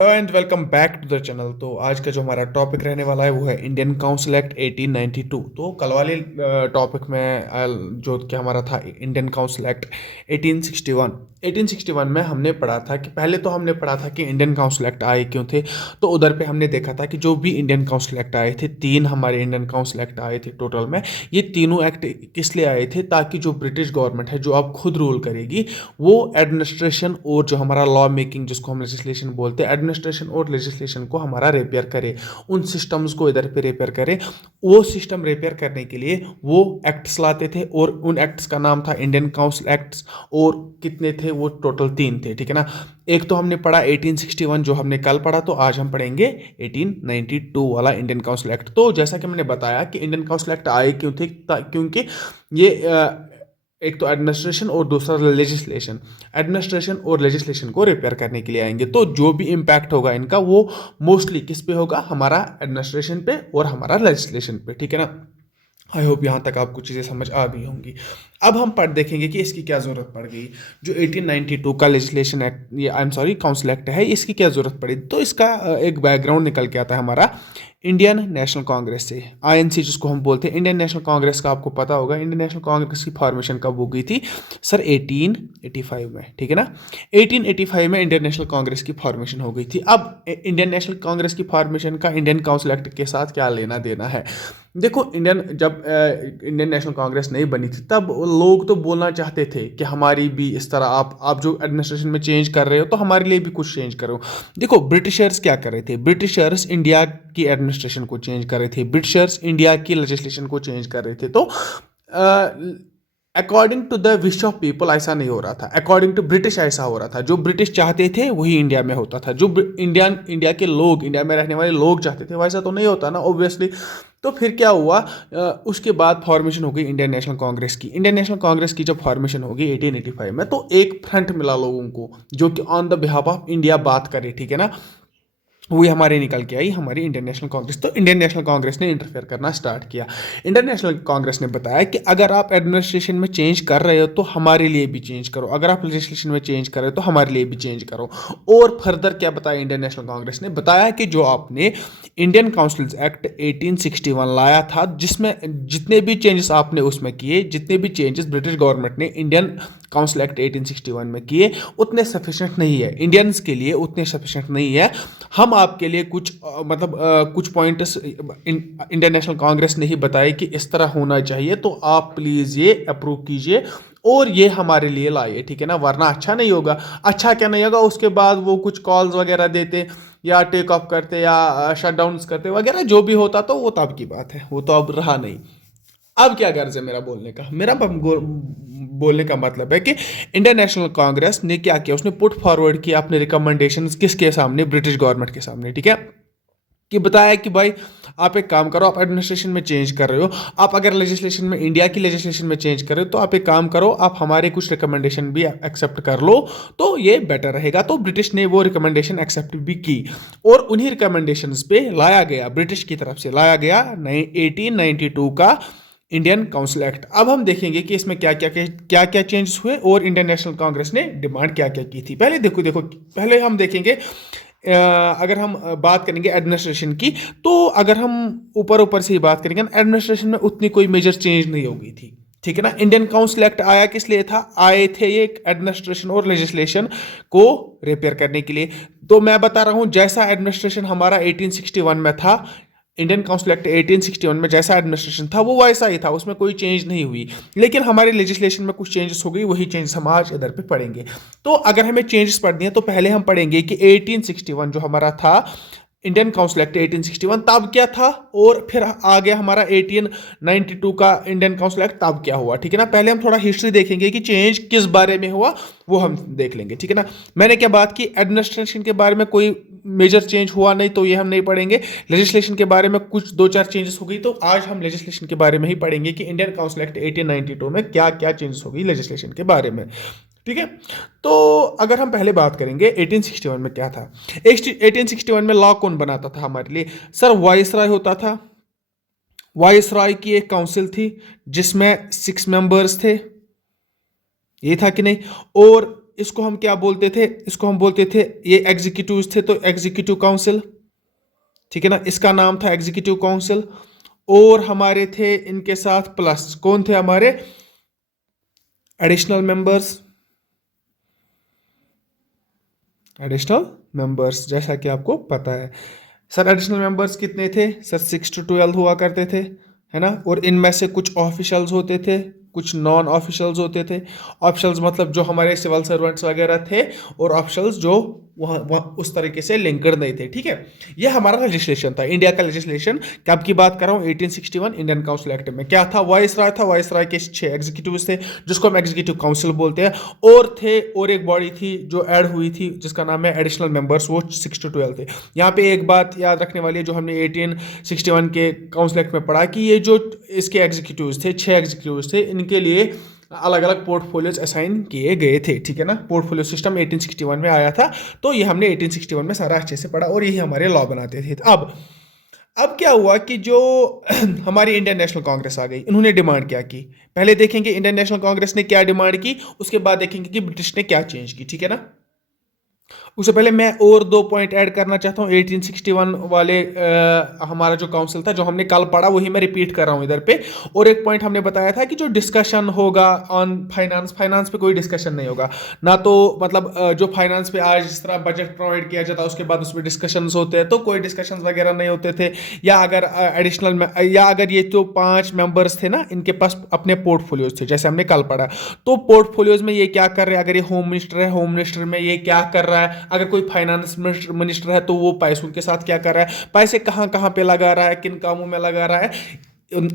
Hello and welcome back to the channel. तो आज का जो हमारा टॉपिक रहने वाला है वो है इंडियन काउंसिल एक्ट 1892। तो कल वाले टॉपिक में जो कि हमारा था इंडियन काउंसिल एक्ट 1861। 1861 में हमने पढ़ा था कि पहले तो हमने पढ़ा था कि इंडियन काउंसिल एक्ट आए क्यों थे। तो उधर पे हमने देखा था कि जो भी इंडियन काउंसिल एक्ट आए थे, तीन हमारे इंडियन काउंसिल एक्ट आए थे टोटल में। ये तीनों एक्ट किस लिए आए थे? ताकि जो ब्रिटिश गवर्नमेंट है जो अब खुद रूल करेगी, वो एडमिनिस्ट्रेशन और जो हमारा लॉ मेकिंग जिसको हम लेजिस्लेशन बोलते हैं, एडमिनिस्ट्रेशन और लेजिस्लेशन को हमारा रिपेयर करे, उन सिस्टम्स को इधर पे रिपेयर करे। वो सिस्टम रिपेयर करने के लिए वो एक्ट्स लाते थे और उन एक्ट्स का नाम था इंडियन काउंसिल एक्ट्स। और कितने थे? वो टोटल तीन थे, ठीक है ना। एक तो हमने पढ़ा 1861 जो हमने कल पढ़ा, तो आज हम पढ़ेंगे 1892 वाला इंडियन काउंसिल एक्ट। तो जैसा कि मैंने बताया कि इंडियन काउंसिल एक्ट आए क्यों थे, क्योंकि ये एक तो एडमिनिस्ट्रेशन और दूसरा लेजिस्लेशन, एडमिनिस्ट्रेशन और लेजिस्लेशन को रिपेयर करने के लिए आएंगे। तो जो भी इम्पैक्ट होगा इनका वो मोस्टली किस पे होगा? हमारा एडमिनिस्ट्रेशन पे और हमारा लेजिस्लेशन पे, ठीक है ना। आई होप यहाँ तक आपको चीज़ें समझ आ गई होंगी। अब हम पढ़ देखेंगे कि इसकी क्या ज़रूरत पड़ गई। जो 1892 का लेजिस्लेशन एक्ट, ये आई एम सॉरी काउंसिल एक्ट है, इसकी क्या ज़रूरत पड़ी? तो इसका एक बैकग्राउंड निकल के आता है हमारा इंडियन नेशनल कांग्रेस से, आईएनसी जिसको हम बोलते हैं। इंडियन नेशनल कांग्रेस का आपको पता होगा, इंडियन नेशनल कांग्रेस की फॉर्मेशन कब हो गई थी सर? 1885 में, ठीक है ना। 1885 में इंडियन नेशनल कांग्रेस की फॉर्मेशन हो गई थी। अब इंडियन नेशनल कांग्रेस की फॉर्मेशन का इंडियन काउंसिल एक्ट के साथ क्या लेना देना है? देखो, जब इंडियन नेशनल कांग्रेस नहीं बनी थी तब लोग तो बोलना चाहते थे कि हमारी भी इस तरह आप जो एडमिनिस्ट्रेशन में चेंज कर रहे हो तो हमारे लिए भी कुछ चेंज करो। देखो, ब्रिटिशर्स क्या कर रहे थे? ब्रिटिशर्स इंडिया की एडमिनिस्ट्रेशन को चेंज कर रहे थे, ब्रिटिशर्स इंडिया की लेजिस्लेशन को चेंज कर रहे थे। तो according to the wish of people ऐसा नहीं हो रहा था, अकॉर्डिंग टू ब्रिटिश ऐसा हो रहा था। जो ब्रिटिश चाहते थे वही इंडिया में होता था, जो इंडिया के लोग, इंडिया में रहने वाले लोग चाहते थे वैसा तो नहीं होता ना, ऑब्वियसली। तो फिर क्या हुआ? उसके बाद फॉर्मेशन हो गई इंडियन नेशनल कांग्रेस की। इंडियन नेशनल कांग्रेस की जब फॉर्मेशन होगी 1885 में, तो एक फ्रंट मिला लोगों को जो कि on the behalf of India बात करे, ठीक है ना। वही हमारे निकल के आई हमारी इंडियन नेशनल कांग्रेस। तो इंडियन नेशनल कांग्रेस ने इंटरफेयर करना स्टार्ट किया। इंडियन नेशनल कांग्रेस ने बताया कि अगर आप एडमिनिस्ट्रेशन में चेंज कर रहे हो तो हमारे लिए भी चेंज करो, अगर आप लेजिस्लेशन में चेंज कर रहे हो तो हमारे लिए भी चेंज करो। और फर्दर क्या बताया इंडियन नेशनल कांग्रेस ने? बताया कि जो आपने इंडियन काउंसिल एक्ट 1861 लाया था, जिसमें जितने भी चेंजेस आपने उसमें किए, जितने भी चेंजेस ब्रिटिश गवर्नमेंट ने इंडियन काउंसिल एक्ट 1861 में किए, उतने सफिशेंट नहीं है इंडियंस के लिए, उतने सफिशेंट नहीं है। हम आपके लिए कुछ कुछ पॉइंट्स इंडियन नेशनल कांग्रेस ने ही बताए कि इस तरह होना चाहिए, तो आप प्लीज़ ये अप्रूव कीजिए और ये हमारे लिए लाइए, ठीक है ना। वरना अच्छा नहीं होगा। अच्छा क्या नहीं होगा? उसके बाद वो कुछ कॉल्स वगैरह देते या टेक ऑफ करते या शट डाउन करते वगैरह, जो भी होता तो वो तब की बात है, वो तो अब रहा नहीं। अब क्या गर्ज है मेरा बोलने का? बोलने का मतलब है कि इंडियन नेशनल कांग्रेस ने क्या किया, उसने पुट फॉरवर्ड किया अपने रिकमेंडेशंस किसके सामने? ब्रिटिश गवर्नमेंट के सामने, ठीक है। कि बताया कि भाई आप एक काम करो, आप एडमिनिस्ट्रेशन में चेंज कर रहे हो, आप अगर लेजिस्लेशन में इंडिया की लेजिस्लेशन में चेंज कर रहे हो तो आप एक काम करो, आप हमारे कुछ रिकमेंडेशन भी एक्सेप्ट कर लो, तो ये बेटर रहेगा। तो ब्रिटिश ने वो रिकमेंडेशन एक्सेप्ट भी की और उन्हीं रिकमेंडेशंस पे लाया गया, ब्रिटिश की तरफ से लाया गया 1892 का इंडियन काउंसिल एक्ट। अब हम देखेंगे कि इसमें क्या क्या चेंजेस हुए और इंडियन नेशनल कांग्रेस ने डिमांड क्या क्या की थी। पहले देखो पहले हम देखेंगे, अगर हम बात करेंगे एडमिनिस्ट्रेशन की, तो अगर हम ऊपर ऊपर से ही बात करेंगे, एडमिनिस्ट्रेशन में उतनी कोई मेजर चेंज नहीं होगी थी, ठीक है ना। इंडियन काउंसिल एक्ट आया किस लिए था? आए थे ये एडमिनिस्ट्रेशन और लेजिस्लेशन को रिपेयर करने के लिए। तो मैं बता रहा हूं, जैसा एडमिनिस्ट्रेशन हमारा 1861 में था, इंडियन काउंसिल एक्ट 1861 में जैसा एडमिनिस्ट्रेशन था वो वैसा ही था, उसमें कोई चेंज नहीं हुई। लेकिन हमारे लेजिस्लेशन में कुछ चेंजेस हो गई, वही चेंजेस हम आज इधर पे पढ़ेंगे। तो अगर हमें चेंजेस पढ़नी है तो पहले हम पढ़ेंगे कि 1861 जो हमारा था इंडियन काउंसिल एक्ट 1861, तब क्या था, और फिर आ गया हमारा 1892 का इंडियन काउंसिल एक्ट, तब क्या हुआ, ठीक है ना। पहले हम थोड़ा हिस्ट्री देखेंगे कि चेंज किस बारे में हुआ, वो हम देख लेंगे, ठीक है ना। मैंने क्या बात की? एडमिनिस्ट्रेशन के बारे में कोई मेजर चेंज हुआ नहीं, तो ये हम नहीं पढ़ेंगे। लेजिस्लेशन के बारे में कुछ दो चार चेंजेस हो गई, तो आज हम लेजिस्लेशन के बारे में ही पढ़ेंगे कि इंडियन काउंसिल एक्ट 1892 में क्या क्या चेंजेस हो गई लेजिस्लेशन के बारे में, ठीक है। तो अगर हम पहले बात करेंगे 1861 में क्या था। 1861 में लॉ कौन बनाता था हमारे लिए? सर, वाइसराय होता था। वाइसराय की एक काउंसिल थी जिसमें 6 मेंबर्स थे, ये था कि नहीं। और इसको हम क्या बोलते थे, इसको हम बोलते थे, ये एग्जीक्यूटिव थे तो एग्जीक्यूटिव काउंसिल, ठीक है ना, इसका नाम था एग्जीक्यूटिव काउंसिल। और हमारे थे इनके साथ प्लस कौन थे हमारे एडिशनल मेंबर्स, एडिशनल मेंबर्स जैसा कि आपको पता है। सर एडिशनल मेंबर्स कितने थे सर, 6 to 12 हुआ करते थे, है ना। और इनमें से कुछ ऑफिशियल्स होते थे, कुछ नॉन ऑफिशियल्स होते थे। ऑफिशियल्स मतलब जो हमारे सिविल सर्वेंट्स वगैरह थे, और ऑफिशियल्स जो वहाँ उस तरीके से लिंक्ड नहीं थे, ठीक है। ये हमारा लेजिस्लेशन था, इंडिया का लेजिस्लेशन। कब की बात कर रहा हूँ, 1861 इंडियन काउंसिल एक्ट में क्या था, वाइसराय था, वाइसराय के 6 एग्जीक्यूटिव्स थे जिसको हम एग्जीक्यूटिव काउंसिल बोलते हैं, और थे और एक बॉडी थी जो ऐड हुई थी जिसका नाम है एडिशनल मेंबर्स, वो 6 to 12 थे। यहाँ पे एक बात याद रखने वाली है जो हमने 1861 के काउंसिल एक्ट में पढ़ा कि ये जो इसके एग्जीक्यूटिव्स थे, 6 एग्जीक्यूटिव्स थे, इनके लिए अलग अलग पोर्टफोलियोज असाइन किए गए थे, ठीक है ना। पोर्टफोलियो सिस्टम 1861 में आया था, तो ये हमने 1861 में सारा अच्छे से पढ़ा और यही हमारे लॉ बनाते थे। अब क्या हुआ कि जो हमारी इंडियन नेशनल कांग्रेस आ गई, इन्होंने डिमांड क्या की, पहले देखेंगे इंडियन नेशनल कांग्रेस ने क्या डिमांड की, उसके बाद देखेंगे कि ब्रिटिश ने क्या चेंज की, ठीक है ना। उससे पहले मैं और 2 पॉइंट ऐड करना चाहता हूँ 1861 वाले हमारा जो काउंसिल था जो हमने कल पढ़ा वही मैं रिपीट कर रहा हूँ इधर पे। और एक पॉइंट हमने बताया था कि जो डिस्कशन होगा ऑन फाइनेंस पे कोई डिस्कशन नहीं होगा ना, तो मतलब जो फाइनेंस पे आज जिस तरह बजट प्रोवाइड किया जाता है उसके बाद उसमें डिस्कशंस होते हैं, तो कोई डिस्कशंस वगैरह नहीं होते थे। या अगर एडिशनल या अगर ये जो 5 मेंबर्स थे ना, इनके पास अपने पोर्टफोलियोज थे जैसे हमने कल पढ़ा, तो पोर्टफोलियोज में ये क्या कर रहे हैं, अगर ये होम मिनिस्टर है, होम मिनिस्टर में ये क्या कर रहा है, अगर कोई फाइनेंस मिनिस्टर है तो वो पैसों के साथ क्या कर रहा है, पैसे कहां कहां पे लगा रहा है, किन कामों में लगा रहा है,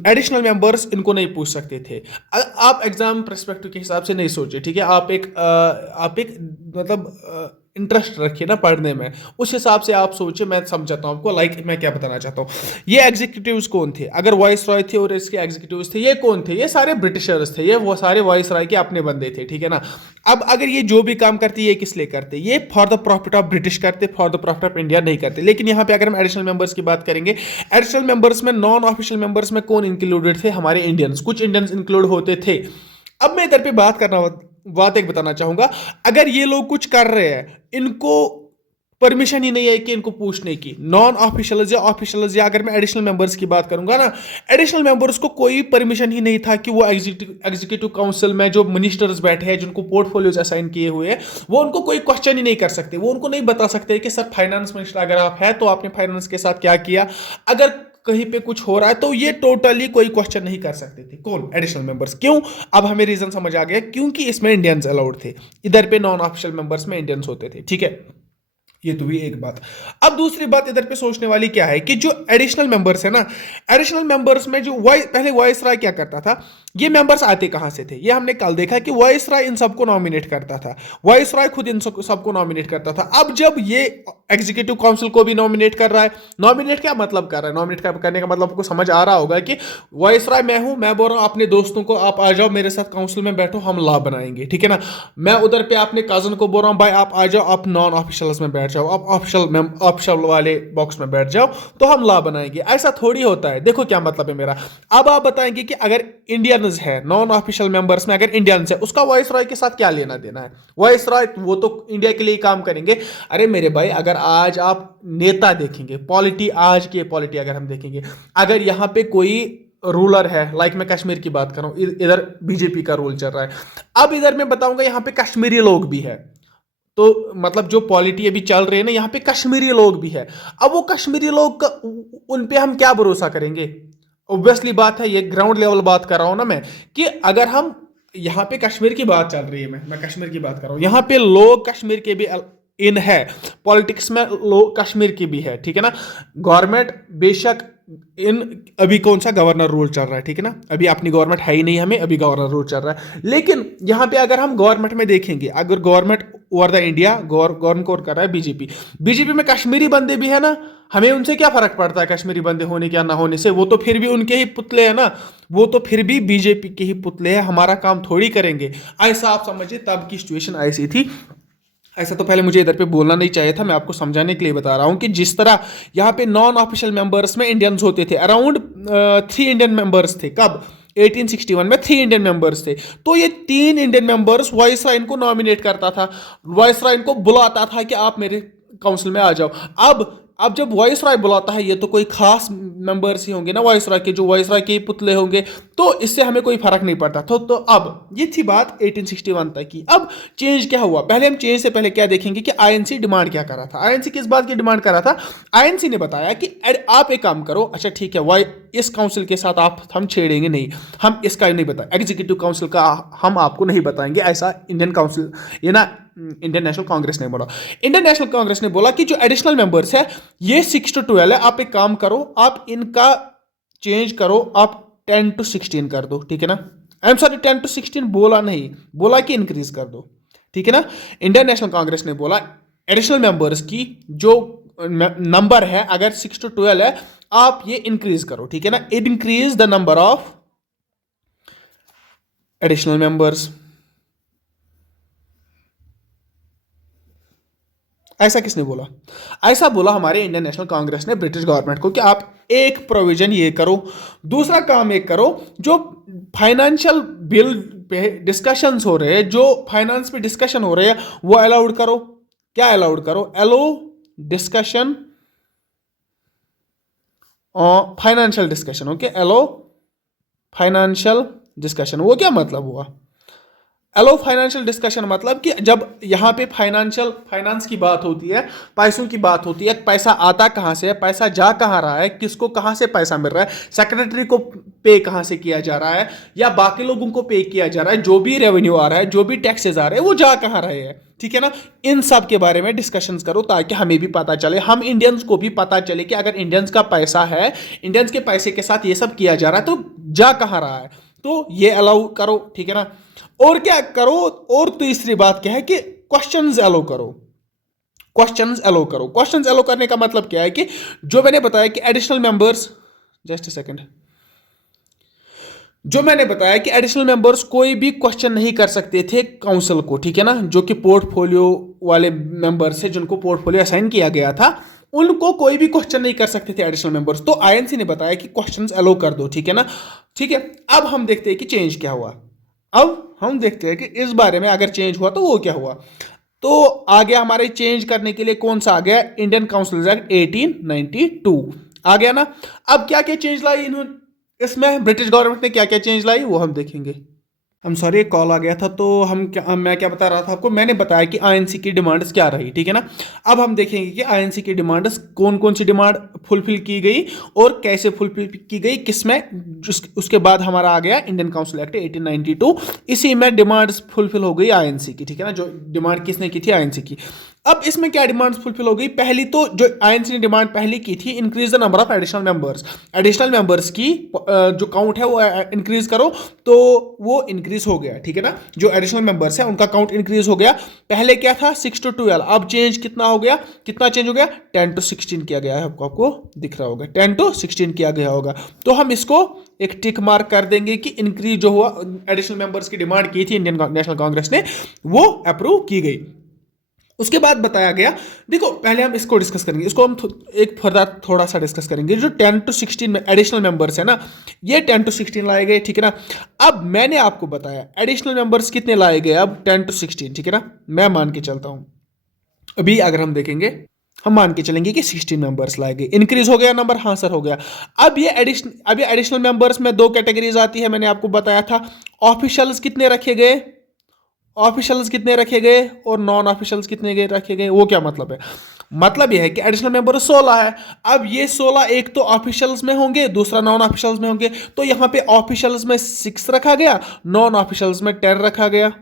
एडिशनल मेंबर्स इनको नहीं पूछ सकते थे। आप एग्जाम पर्सपेक्टिव के हिसाब से नहीं सोचे, ठीक है, आप एक मतलब इंटरेस्ट रखिए ना पढ़ने में, उस हिसाब से आप सोचिए, मैं समझाता हूँ आपको। मैं क्या बताना चाहता हूँ, ये एग्जीक्यूटिव्स कौन थे, अगर वॉइस रॉय थे और इसके एग्जीक्यूटिव्स थे, ये कौन थे, ये सारे ब्रिटिशर्स थे, ये वो सारे वॉइस रॉय के अपने बंदे थे, ठीक है ना। अब अगर ये जो भी काम करते ये किस लिए करते, ये for the profit of British करते, for the profit of India नहीं करते। लेकिन यहाँ पे अगर हम एडिशनल मेंबर्स की बात करेंगे, एडिशनल मेंबर्स में नॉन ऑफिशियल मेंबर्स में कौन इंक्लूडेड थे, हमारे इंडियंस, कुछ इंडियंस इंक्लूड होते थे। अब मैं इधर पे बात एक बताना चाहूंगा, अगर ये लोग कुछ कर रहे हैं, इनको परमिशन ही नहीं है कि इनको पूछने की, नॉन ऑफिशियल्स या ऑफिशियल्स, या अगर मैं एडिशनल मेंबर्स की बात करूंगा ना, एडिशनल मेंबर्स को कोई परमिशन ही नहीं था कि वो एग्जीक्यूटिव काउंसिल में जो मिनिस्टर्स बैठे हैं जिनको पोर्टफोलियोज असाइन किए हुए हैं, वो उनको कोई क्वेश्चन ही नहीं कर सकते, वो उनको नहीं बता सकते कि सर फाइनेंस मिनिस्टर अगर आप है तो आपने फाइनेंस के साथ क्या किया, अगर कहीं पे कुछ हो रहा है तो ये टोटली कोई क्वेश्चन नहीं कर सकते थे, कौन, एडिशनल मेंबर्स। क्यों, अब हमें रीजन समझ आ गया, क्योंकि इसमें इंडियंस अलाउड थे, इधर पे नॉन ऑफिशियल मेंबर्स में इंडियंस होते थे, ठीक है। ये तो भी एक बात। अब दूसरी बात इधर पे सोचने वाली क्या है कि जो एडिशनल मेंबर्स है ना, एडिशनल मेंबर्स में जो पहले वॉइसराय क्या करता था, ये मेंबर्स आते कहां से थे, ये हमने कल देखा कि वॉइसराय इन सबको नॉमिनेट करता था, वॉइसराय खुद इन सबको नॉमिनेट करता था। अब जब ये एग्जीक्यूटिव काउंसिल को भी नॉमिनेट कर रहा है, नॉमिनेट क्या मतलब कर रहा है, नॉमिनेट करने का मतलब आपको समझ आ रहा होगा कि वॉइसराय मैं हूं, मैं बोल रहा हूं अपने दोस्तों को आप आ जाओ मेरे साथ काउंसिल में बैठो, हम लॉ बनाएंगे, ठीक है ना। मैं उधर पे अपने कजन को बोल रहा हूं भाई आप आ जाओ, आप नॉन ऑफिशियल्स में बैठ जाओ, आप ऑफिशियल वाले बॉक्स में बैठ जाओ, तो हम लॉ बनाएंगे। ऐसा थोड़ी होता है, देखो क्या मतलब है मेरा। अब आप बताएंगे कि अगर इंडियंस है नॉन ऑफिशियल मेंबर्स में, अगर इंडियंस है, उसका वॉइसरॉय के साथ क्या लेना देना है, वॉइसरॉय वो तो इंडिया के लिए काम करेंगे। अरे मेरे भाई, अगर आज आप नेता देखेंगे, पॉलिटी, आज की पॉलिटी अगर हम देखेंगे, अगर यहां पे कोई रूलर है, लाइक मैं कश्मीर की बात कर रहा हूं, इधर बीजेपी का रूल चल रहा है, अब इधर मैं बताऊंगा यहां पे कश्मीरी लोग भी है, तो मतलब जो पॉलिटी अभी चल रही है ना, यहाँ पे कश्मीरी लोग भी है। अब वो कश्मीरी लोग उन पे हम क्या भरोसा करेंगे, ऑब्वियसली बात है, ये ग्राउंड लेवल बात कर रहा हूं ना मैं, कि अगर हम यहाँ पे कश्मीर की बात चल रही है, मैं कश्मीर की बात कर रहा हूं, यहाँ पे लोग कश्मीर के भी इन है, पॉलिटिक्स में लोग कश्मीर की भी है, ठीक है ना। गवर्नमेंट बेशक इन अभी कौन सा गवर्नर रूल चल रहा है, ठीक है ना, अभी अपनी गवर्नमेंट है ही नहीं हमें, अभी गवर्नर रूल चल रहा है। लेकिन यहां पे अगर हम गवर्नमेंट में देखेंगे, अगर government over the India government कर रहा है बीजेपी में कश्मीरी बंदे भी है ना, हमें उनसे क्या फर्क पड़ता है कश्मीरी बंदे होने क्या ना होने से, वो तो फिर भी उनके ही पुतले हैं ना, वो तो फिर भी बीजेपी के ही पुतले हैं, हमारा काम थोड़ी करेंगे। ऐसा आप समझिए, तब की सिचुएशन ऐसी थी। ऐसा तो पहले मुझे इधर पे बोलना नहीं चाहिए था, मैं आपको समझाने के लिए बता रहा हूं कि जिस तरह यहाँ पे नॉन ऑफिशियल मेंबर्स में इंडियंस होते थे, अराउंड 3 इंडियन मेंबर्स थे। कब, 1861 में 3 इंडियन मेंबर्स थे। तो ये 3 इंडियन मेंबर्स वाइसराय इनको नॉमिनेट करता था, वाइसराय इनको बुलाता था कि आप मेरे काउंसिल में आ जाओ। अब जब वाइसराय बुलाता है, ये तो कोई खास मेंबर्स ही होंगे ना वाइसराय के, जो वाइसराय के पुतले होंगे, तो इससे हमें कोई फर्क नहीं पड़ता। तो अब ये थी बात 1861 तक की। अब चेंज क्या हुआ, पहले हम चेंज से पहले क्या देखेंगे कि आईएनसी डिमांड क्या कर रहा था। आईएनसी किस बात की डिमांड कर रहा था? आईएनसी ने बताया कि आप एक काम करो, अच्छा ठीक है, वाई इस काउंसिल के साथ हम छेड़ेंगे नहीं, हम इसका नहीं बताएं, एग्जीक्यूटिव काउंसिल का हम आपको नहीं बताएंगे, ऐसा इंडियन काउंसिल, ये ना इंडियन नेशनल कांग्रेस ने बोला। इंडियन नेशनल कांग्रेस ने बोला कि जो एडिशनल मेंबर्स है ये 6 to 12 है, आप एक काम करो, आप इनका चेंज करो, आप 10 to 16 कर दो, ठीक है ना। आई एम सॉरी, 10 to 16 बोला नहीं, बोला कि इंक्रीज कर दो, ठीक है ना। इंडियन नेशनल कांग्रेस ने बोला एडिशनल मेंबर्स की जो नंबर है अगर 6 to 12 है, आप ये इंक्रीज करो, ठीक है ना। Increase the number of additional members. ऐसा किसने बोला? ऐसा बोला हमारे इंडियन नेशनल कांग्रेस ने ब्रिटिश गवर्नमेंट को कि आप एक प्रोविजन ये करो, दूसरा काम एक करो, जो फाइनेंशियल बिल पे डिस्कशंस हो रहे हैं, जो फाइनेंस पे डिस्कशन हो रहे हैं, वो अलाउड करो। क्या अलाउड करो? Allow discussion, financial discussion, okay, allow financial discussion. वो क्या मतलब हुआ? एलो फाइनेंशियल डिस्कशन मतलब कि जब यहाँ पे फाइनेंस की बात होती है, पैसों की बात होती है, पैसा आता कहाँ से है, पैसा जा कहाँ रहा है, किसको कहाँ से पैसा मिल रहा है, सेक्रेटरी को पे कहाँ से किया जा रहा है या बाकी लोगों को पे किया जा रहा है, जो भी रेवेन्यू आ रहा है, जो भी टैक्सेस आ रहे हैं, वो जा कहाँ रहे हैं, ठीक है ना। इन सब के बारे में डिस्कशंस करो ताकि हमें भी पता चले, हम इंडियंस को भी पता चले कि अगर इंडियंस का पैसा है, इंडियंस के पैसे के साथ ये सब किया जा रहा है, तो जा कहाँ रहा है, तो ये अलाउ करो, ठीक है ना। और क्या करो? और तीसरी बात क्या है कि क्वेश्चंस अलो करो। क्वेश्चंस अलो करो, क्वेश्चंस अलो करने का मतलब क्या है कि जो मैंने बताया कि additional members, just a second, जो मैंने बताया कि एडिशनल मेंबर्स कोई भी क्वेश्चन नहीं कर सकते थे काउंसिल को, ठीक है ना। जो कि पोर्टफोलियो वाले मेंबर्स है, जिनको पोर्टफोलियो असाइन किया गया था, उनको कोई भी क्वेश्चन नहीं कर सकते थे एडिशनल मेंबर्स। तो आईएनसी ने बताया कि क्वेश्चंस अलो कर दो, ठीक है ना। ठीक है, अब हम देखते हैं कि चेंज क्या हुआ। अब हम देखते हैं कि इस बारे में अगर चेंज हुआ तो वो क्या हुआ। तो आ गया हमारे चेंज करने के लिए कौन सा आ गया? इंडियन काउंसिल एक्ट 1892 आ गया ना। अब क्या क्या चेंज लाई इन्होंने इसमें, ब्रिटिश गवर्नमेंट ने क्या क्या चेंज लाई वो हम देखेंगे। हम सॉरी, एक कॉल आ गया था, तो मैं क्या बता रहा था आपको, मैंने बताया कि आईएनसी की डिमांड्स क्या रही, ठीक है ना। अब हम देखेंगे कि आईएनसी की डिमांड्स कौन कौन सी डिमांड फुलफिल की गई और कैसे फुलफिल की गई, किसमें। उसके बाद हमारा आ गया इंडियन काउंसिल एक्ट 1892, इसी में डिमांड्स फुलफिल हो गई आईएनसी की, ठीक है ना। जो डिमांड किसने की थी? आईएनसी की। अब इसमें क्या डिमांड्स फुलफिल हो गई? पहली तो जो आईएनसी ने डिमांड पहली की थी, increase the number of additional members. Additional members की जो काउंट है वो इंक्रीज करो, तो वो इंक्रीज हो गया, ठीक है ना। जो एडिशनल मेंबर्स है उनका काउंट इंक्रीज हो गया। पहले क्या था? 6 to 12, अब चेंज कितना हो गया? कितना चेंज हो गया? 10 to 16 किया गया है। आपको दिख रहा होगा 10 to 16 किया गया होगा। तो हम इसको एक टिक मार्क कर देंगे कि इंक्रीज जो हुआ, एडिशनल मेंबर्स की डिमांड की थी इंडियन नेशनल कांग्रेस ने, वो अप्रूव की गई। उसके बाद बताया गया, देखो पहले हम इसको डिस्कस करेंगे, इसको हम एक फर्दर थोड़ा सा डिस्कस करेंगे। जो 10 to 16 में एडिशनल मेंबर्स है ना, ये 10 to 16 लाए गए, ठीक है ना। अब मैंने आपको बताया एडिशनल मेंबर्स कितने लाए गए, अब 10 to 16, ठीक है ना। मैं मान के चलता हूं, अभी अगर हम देखेंगे, हम मान के चलेंगे कि 16 मेंबर्स लाए गए। इंक्रीज हो गया नंबर? हाँ सर, हो गया। अब ये एडिशनल मेंबर्स में 2 कैटेगरीज आती है, मैंने आपको बताया था। ऑफिशियल्स कितने रखे गए, ऑफिशियल्स कितने रखे गए और नॉन ऑफिशियल्स कितने रखे गए। वो क्या मतलब है? मतलब यह है कि एडिशनल मेंबर 16 है। अब ये 16 एक तो ऑफिशियल्स में होंगे, दूसरा नॉन ऑफिशियल्स में होंगे। तो यहां पे ऑफिशियल्स में 6 रखा गया, नॉन ऑफिशियल्स में 10 रखा गया।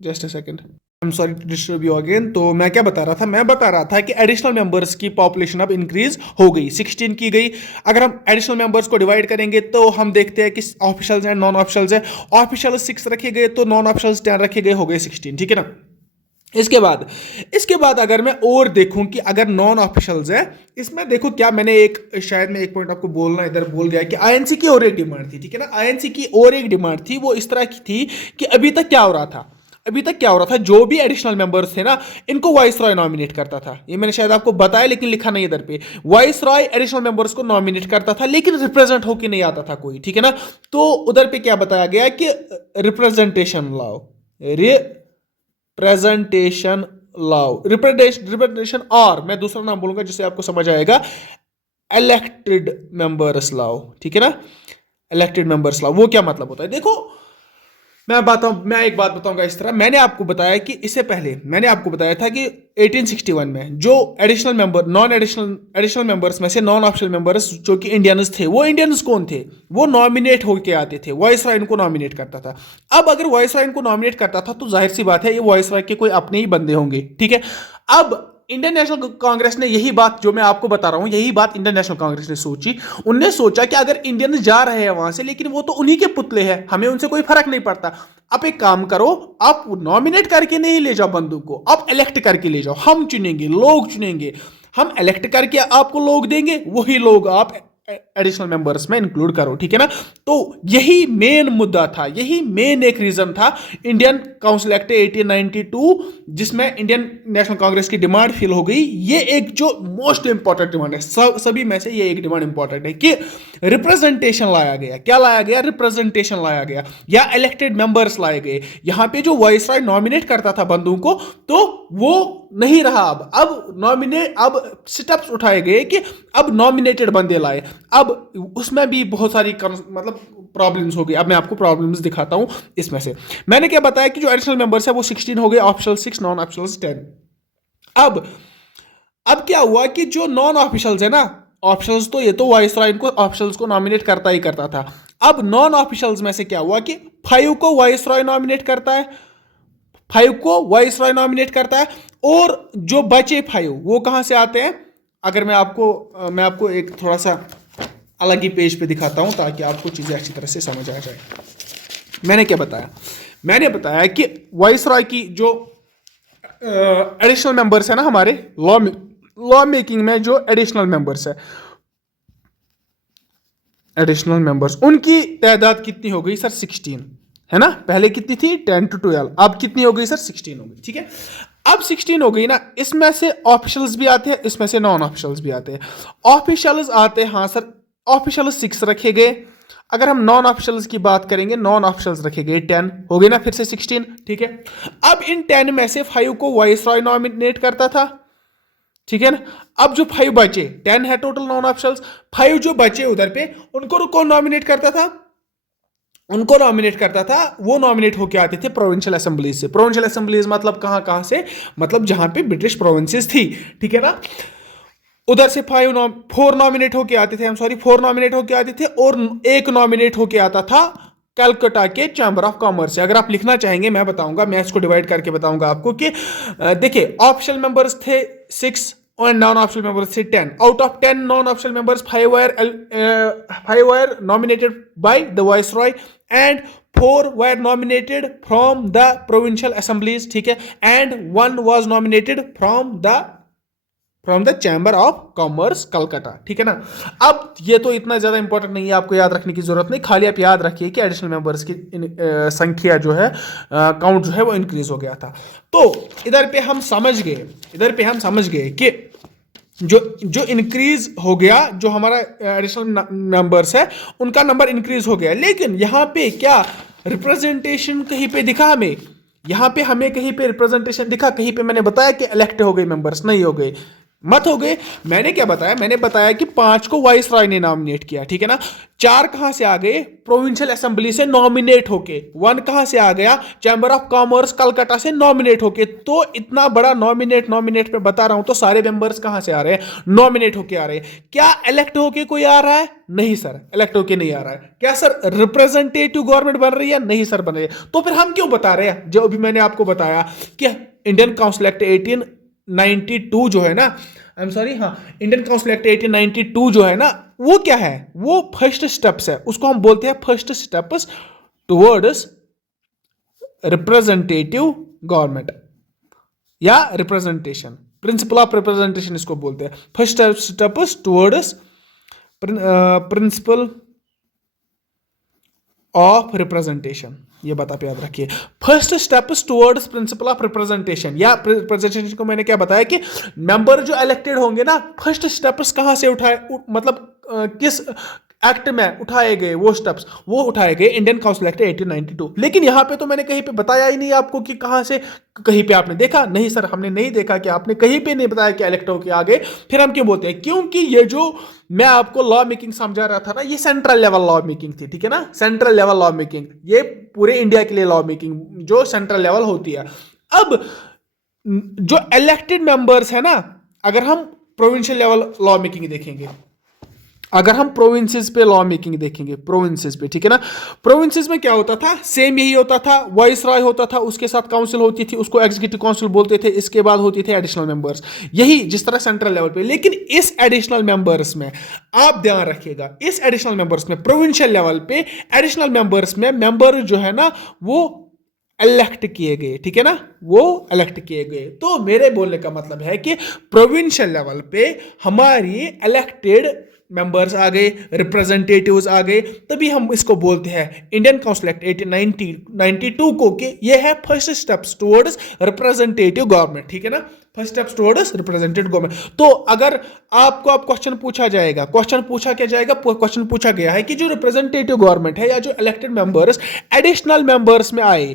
Just a second, I am sorry to disturb you again. तो मैं क्या बता रहा था? मैं बता रहा था कि एडिशनल मेंबर्स की पॉपुलेशन अब इंक्रीज हो गई, 16 की गई। अगर हम एडिशनल मेंबर्स को डिवाइड करेंगे तो हम देखते हैं कि ऑफिशियल्स एंड नॉन ऑफिशियल्स है। ऑफिशियल्स 6 रखे गए तो नॉन ऑफिशियल्स 10 रखे गए, हो गए 16, ठीक है ना। इसके बाद अगर मैं और देखूं कि अगर नॉन ऑफिशियल्स है, इसमें देखो क्या मैंने शायद मैं एक पॉइंट आपको बोलना इधर भूल गया कि आईएनसी की और एक डिमांड थी, ठीक है ना। आईएनसी की और एक डिमांड थी, वो इस तरह की थी कि अभी तक क्या हो रहा था, अभी तक क्या हो रहा था, जो भी एडिशनल मेंबर्स थे ना, इनको वाइस रॉय नॉमिनेट करता था। ये मैंने शायद आपको बताया लेकिन लिखा नहीं इधर पे। वाइस रॉय एडिशनल मेंबर्स को नॉमिनेट करता था लेकिन रिप्रेजेंट होके नहीं आता था कोई, ठीक है ना। तो उधर पे क्या बताया गया कि रिप्रेजेंटेशन लाओ, रिप्रेजेंटेशन लाओ, रिप्रेजेंटेशन, और मैं दूसरा नाम बोलूंगा जिससे आपको समझ आएगा, इलेक्टेड मेंबर्स लाओ, ठीक है ना। इलेक्टेड मेंबर्स लाओ, वो क्या मतलब होता है, देखो मैं एक बात बताऊंगा इस तरह। मैंने आपको बताया कि इससे पहले मैंने आपको बताया था कि 1861 में जो additional member, non additional members में से नॉन ऑप्शनल मेंबर्स जो कि इंडियंस थे, वो इंडियंस कौन थे, वो नॉमिनेट होके आते थे, वॉइस रॉय इनको नॉमिनेट करता था। अब अगर वॉइस रॉय इनको नॉमिनेट करता था तो जाहिर सी बात है ये वॉइस रॉय के कोई अपने ही बंदे होंगे, ठीक है। अब इंडियन नेशनल कांग्रेस ने यही बात जो मैं आपको बता रहा हूं, यही बात इंडियन नेशनल कांग्रेस ने सोची। उनने सोचा कि अगर इंडियन जा रहे हैं वहां से, लेकिन वो तो उन्हीं के पुतले हैं, हमें उनसे कोई फर्क नहीं पड़ता। आप एक काम करो, आप नॉमिनेट करके नहीं ले जाओ बंदूक को, आप इलेक्ट करके ले जाओ, हम चुनेंगे, लोग चुनेंगे, हम इलेक्ट करके आपको लोग देंगे, वही लोग आप एडिशनल मेंबर्स में इंक्लूड करो, ठीक है ना। तो यही मेन मुद्दा था, यही मेन एक रीजन था इंडियन काउंसिल एक्ट 1892, जिसमें इंडियन नेशनल कांग्रेस की डिमांड फिल हो गई। ये एक जो मोस्ट इंपॉर्टेंट डिमांड है, सभी में से ये एक डिमांड इंपॉर्टेंट है कि रिप्रेजेंटेशन लाया गया। क्या लाया गया, रिप्रेजेंटेशन लाया गया या इलेक्टेड मेंबर्स लाए गए। यहां पे जो वॉइस रॉय नॉमिनेट करता था बंदों को, तो वो नहीं रहा। अब नॉमिनेट, अब स्टेप्स उठाए गए कि अब नॉमिनेटेड बंदे लाए। अब उसमें भी बहुत सारी मतलब प्रॉब्लम्स हो गई। अब मैं आपको प्रॉब्लम्स दिखाता हूं। इसमें से मैंने क्या बताया कि जो एडिशनल मेंबर्स है वो 16 हो गए, ऑप्शनल 6, नॉन ऑप्शनल 10। अब क्या हुआ कि जो नॉन ऑफिशियल्स है ना, ऑप्शनल्स तो ये तो वॉइस रॉय इनको ऑप्शनल्स को नॉमिनेट करता ही करता था। अब नॉन ऑफिशियल्स में से क्या हुआ कि 5 को वॉइस रॉय नॉमिनेट करता है, 5 को वॉइस रॉय नॉमिनेट करता है, और जो बचे 5 वो कहां से आते हैं। अगर मैं आपको एक थोड़ा सा अलग ही पेज पे दिखाता हूं ताकि आपको चीजें अच्छी तरह से समझ आ जाए। मैंने क्या बताया, मैंने बताया कि वॉइस रॉय की जो एडिशनल मेंबर्स है ना, हमारे लॉ मेकिंग में जो एडिशनल मेंबर्स है, एडिशनल मेंबर्स, उनकी तादाद कितनी हो गई सर, 16 है ना। पहले कितनी थी, 10 to 12, अब कितनी हो गई सर, 16 हो गई, ठीक है। अब 16 हो गई ना, इसमें से ऑफिशियल्स भी आते हैं, इसमें से नॉन ऑफिशियल्स भी आते हैं। ऑफिशियल्स आते हैं, हाँ सर, ऑफिशियल्स 6 रखे गए। अगर हम नॉन ऑफिशियल्स की बात करेंगे, नॉन ऑफिशियल्स रखे गए 10, हो गए ना, फिर से 16, ठीक है। अब इन 10 में से 5 को वॉइस रॉय नॉमिनेट करता था, ठीक है ना। अब जो 5 बचे, 10 है टोटल नॉन ऑफिशियल्स, 5 जो बचे उधर पे, उनको कौन नॉमिनेट करता था, उनको नॉमिनेट करता था, वो नॉमिनेट होके आते थे प्रोविंशियल असेंबलीज से। प्रोविंशियल असेंबलीज मतलब कहां कहां से, मतलब जहां पे ब्रिटिश प्रोविंसेस थी, ठीक है ना। उधर से 4 नॉमिनेट होके आते थे, 4 नॉमिनेट होके आते थे, और एक नॉमिनेट होके आता था कलकत्ता के चैम्बर ऑफ कॉमर्स से। अगर आप लिखना चाहेंगे मैं बताऊंगा, मैं इसको डिवाइड करके बताऊंगा आपको कि देखिए, ऑप्शनल मेंबर्स थे 6 और नॉन ऑप्शनल मेंबर्स थे 10। Out of 10 non optional members 5 were nominated by the viceroy and 4 were nominated from the provincial assemblies, ठीक है, and 1 was nominated from the chamber of commerce Calcutta, ठीक है ना। अब ये तो इतना ज्यादा इंपॉर्टेंट नहीं है, आपको याद रखने की जरूरत नहीं, खाली आप याद रखिए कि एडिशनल मेंबर्स की संख्या जो है, काउंट जो है वो इंक्रीज हो गया था। तो इधर पे हम समझ गए कि जो इंक्रीज हो गया, जो हमारा एडिशनल मेंबर्स है उनका नंबर इंक्रीज हो गया। लेकिन यहां पे क्या रिप्रेजेंटेशन कहीं पे दिखा हमें, यहां पे हमें कहीं पे रिप्रेजेंटेशन दिखा, कहीं पे मैंने बताया कि इलेक्ट हो गए मेंबर्स, नहीं हो गए, मत हो गए। मैंने क्या बताया, मैंने बताया कि 5 को वाइस रॉय ने नॉमिनेट किया, ठीक है ना। 4 कहां से आ गए, प्रोविंशियल असेंबली से नॉमिनेट होके। 1 कहां से आ गया, चैम्बर ऑफ कॉमर्स कलकत्ता से नॉमिनेट होके। तो इतना बड़ा नॉमिनेट पे बता रहा हूं, तो सारे मेंबर्स कहां से आ रहे हैं, नॉमिनेट होके आ रहे हैं। क्या इलेक्ट होके कोई आ रहा है, नहीं सर, इलेक्ट होके नहीं आ रहा है। क्या सर रिप्रेजेंटेटिव गवर्नमेंट बन रही है, नहीं सर बन रही है। तो फिर हम क्यों बता रहे हैं, जो अभी मैंने आपको बताया कि इंडियन काउंसिल एक्ट 1892 जो है ना, आई एम सॉरी, हाँ, इंडियन काउंसिल एक्ट 1892 जो है ना, वो क्या है, वो फर्स्ट स्टेप्स है, उसको हम बोलते हैं first steps towards representative government या रिप्रेजेंटेशन, प्रिंसिपल ऑफ रिप्रेजेंटेशन इसको बोलते हैं। First steps towards principle of representation, ये बात आप याद रखिए। First steps towards principle of representation, या रिप्रेजेंटेशन को मैंने क्या बताया कि मेंबर जो इलेक्टेड होंगे ना, फर्स्ट स्टेप्स कहां से मतलब किस एक्ट में उठाए गए वो स्टेप्स, वो उठाए गए इंडियन काउंसिल एक्ट 1892। लेकिन यहां पे तो मैंने कहीं पे बताया ही नहीं आपको कि कहां से, कहीं पे आपने देखा नहीं सर, हमने नहीं देखा कि आपने कहीं पे नहीं बताया कि इलेक्ट होके आगे। फिर हम क्यों बोलते हैं, क्योंकि ये जो मैं आपको लॉ मेकिंग समझा रहा था ना, ये सेंट्रल लेवल लॉ मेकिंग थी, ठीक है ना, सेंट्रल लेवल लॉ मेकिंग, ये पूरे इंडिया के लिए लॉ मेकिंग जो सेंट्रल लेवल होती है। अब जो इलेक्टेड मेंबर्स है ना, अगर हम प्रोविंशियल लेवल लॉ मेकिंग देखेंगे, अगर हम प्रोविंसेस पे लॉ मेकिंग देखेंगे, प्रोविंसेस पे, ठीक है ना, प्रोविंसेस में क्या होता था, सेम यही होता था, वाइस रॉय होता था, उसके साथ काउंसिल होती थी, उसको एग्जीक्यूटिव काउंसिल बोलते थे, इसके बाद होती थे एडिशनल मेंबर्स, यही जिस तरह सेंट्रल लेवल पे। लेकिन इस एडिशनल मेंबर्स में आप ध्यान रखिएगा, इस एडिशनल मेंबर्स में, प्रोविंशियल लेवल पे एडिशनल मेंबर्स में मेंबर जो है ना वो इलेक्ट किए गए, ठीक है ना, वो इलेक्ट किए गए। तो मेरे बोलने का मतलब है कि प्रोविंशियल लेवल पे हमारी इलेक्टेड मेंबर्स आ गए, रिप्रेजेंटेटिव्स आ गए, तभी हम इसको बोलते हैं इंडियन काउंसिल एक्ट 1892 को कि ये है first steps towards representative government, ठीक है ना, first steps towards representative government. तो अगर आपको अब क्वेश्चन पूछा जाएगा, क्वेश्चन पूछा क्या जाएगा, क्वेश्चन पूछा गया है कि जो रिप्रेजेंटेटिव गवर्नमेंट है या जो इलेक्टेड मेंबर्स एडिशनल मेंबर्स में आए,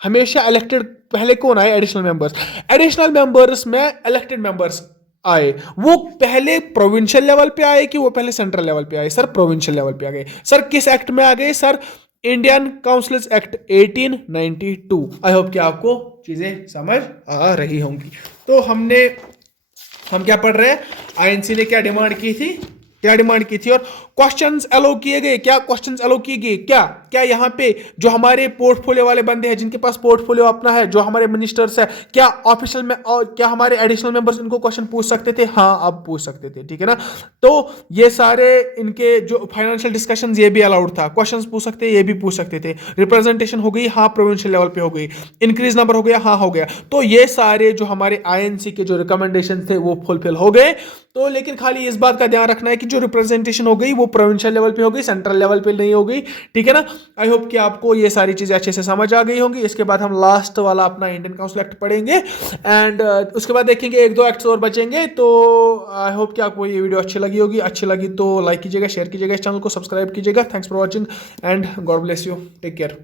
हमेशा इलेक्टेड पहले कौन आए, एडिशनल मेंबर्स, एडिशनल मेंबर्स में इलेक्टेड मेंबर्स आए, वो पहले प्रोविंशियल लेवल पे आए कि वो पहले सेंट्रल लेवल पे आए, सर प्रोविंशियल लेवल पे आ गए। सर किस एक्ट में आ गए, sir Indian council act 1892। I hope कि आपको चीजें समझ आ रही होंगी। तो हम क्या पढ़ रहे हैं, आईएनसी ने क्या डिमांड की थी, क्या डिमांड की थी, और क्वेश्चंस अलो किए गए, क्या क्वेश्चंस अलो किए गए, क्या क्या यहाँ पे जो हमारे पोर्टफोलियो वाले बंदे हैं, जिनके पास पोर्टफोलियो अपना है, जो हमारे मिनिस्टर्स है, क्या ऑफिशियल में, और क्या हमारे एडिशनल मेंबर्स इनको क्वेश्चन पूछ सकते थे, हाँ अब पूछ सकते थे, ठीक है ना। तो ये सारे इनके जो फाइनेंशियल डिस्कशंस, ये भी अलाउड था, क्वेश्चंस पूछ सकते, ये भी पूछ सकते थे। रिप्रेजेंटेशन हो गई, हाँ प्रोविंशियल लेवल पे हो गई। इंक्रीज नंबर हो गया, हाँ हो गया। तो ये सारे जो हमारे आईएनसी के जो रिकमेंडेशन थे वो फुलफिल हो गए। तो लेकिन खाली इस बात का ध्यान रखना है कि जो रिप्रेजेंटेशन हो गई वो प्रोविंशियल लेवल पे हो गई, सेंट्रल लेवल पे नहीं हो गई, ठीक है ना। आई होप कि आपको ये सारी चीजें अच्छे से समझ आ गई होंगी। इसके बाद हम लास्ट वाला अपना इंडियन काउंसिल एक्ट पढ़ेंगे एंड उसके बाद देखेंगे एक दो एक्ट्स और बचेंगे। तो आई होप कि आपको ये वीडियो अच्छी लगी होगी, अच्छी लगी तो लाइक कीजिएगा, शेयर कीजिएगा, इस चैनल को सब्सक्राइब कीजिएगा। Thanks for watching and God bless you, take care.